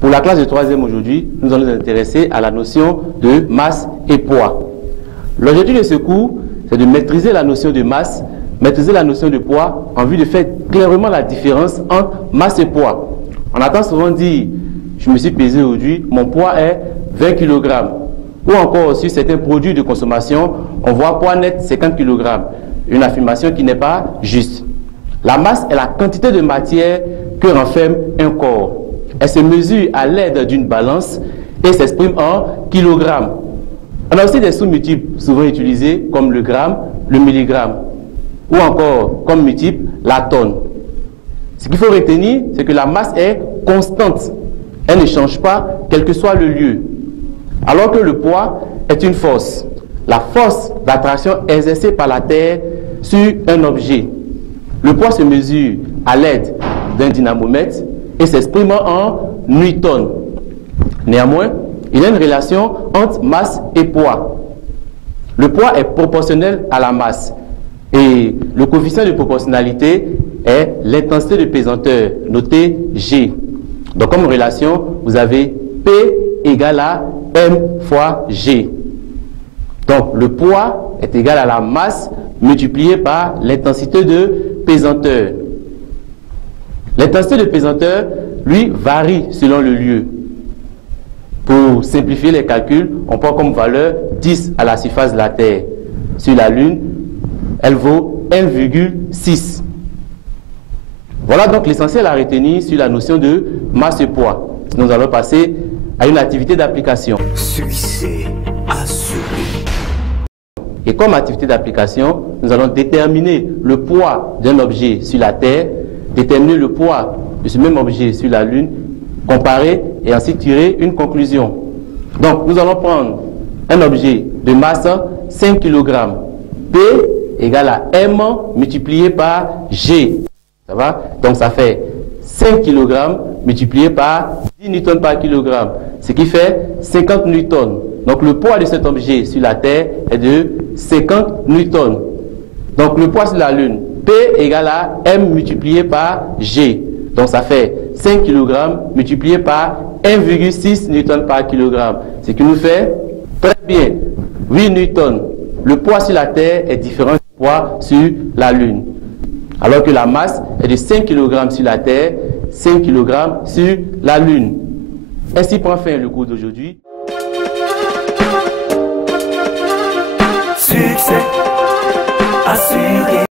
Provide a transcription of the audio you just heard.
Pour la classe de 3e aujourd'hui, nous allons nous intéresser à la notion de masse et poids. L'objectif de ce cours, c'est de maîtriser la notion de masse, maîtriser la notion de poids en vue de faire clairement la différence entre masse et poids. On entend souvent dire, je me suis pesé aujourd'hui, mon poids est 20 kg. Ou encore sur certains produits de consommation, on voit poids net 50 kg. Une affirmation qui n'est pas juste. La masse est la quantité de matière que renferme un corps. Elle se mesure à l'aide d'une balance et s'exprime en kilogrammes. On a aussi des sous-multiples souvent utilisés comme le gramme, le milligramme ou encore comme multiple la tonne. Ce qu'il faut retenir, c'est que la masse est constante. Elle ne change pas quel que soit le lieu. Alors que le poids est une force. La force d'attraction exercée par la Terre sur un objet. Le poids se mesure à l'aide d'un dynamomètre et s'exprime en newton. Néanmoins, il y a une relation entre masse et poids. Le poids est proportionnel à la masse et le coefficient de proportionnalité est l'intensité de pesanteur, noté G. Donc comme relation, vous avez P égale à M fois G. Donc le poids est égal à la masse multipliée par l'intensité de pesanteur. L'intensité de pesanteur, lui, varie selon le lieu. Pour simplifier les calculs, on prend comme valeur 10 à la surface de la Terre. Sur la Lune, elle vaut 1,6. Voilà donc l'essentiel à retenir sur la notion de masse et poids. Nous allons passer à une activité d'application. Succès assuré. Et comme activité d'application, nous allons déterminer le poids d'un objet sur la Terre, déterminer le poids de ce même objet sur la Lune, comparer et ainsi tirer une conclusion. Donc, nous allons prendre un objet de masse 5 kg. P égale à M multiplié par G. Ça va? Donc, ça fait 5 kg multiplié par 10 newtons par kilogramme, ce qui fait 50 newtons. Donc, le poids de cet objet sur la Terre est de 50 newtons. Donc, le poids sur la Lune, P égale à M multiplié par G. Donc, ça fait 5 kg multiplié par 1,6 newton par kilogramme. Ce qui nous fait très bien 8 newtons. Le poids sur la Terre est différent du poids sur la Lune. Alors que la masse est de 5 kg sur la Terre, 5 kg sur la Lune. Ainsi prend fin le cours d'aujourd'hui. Succès assuré.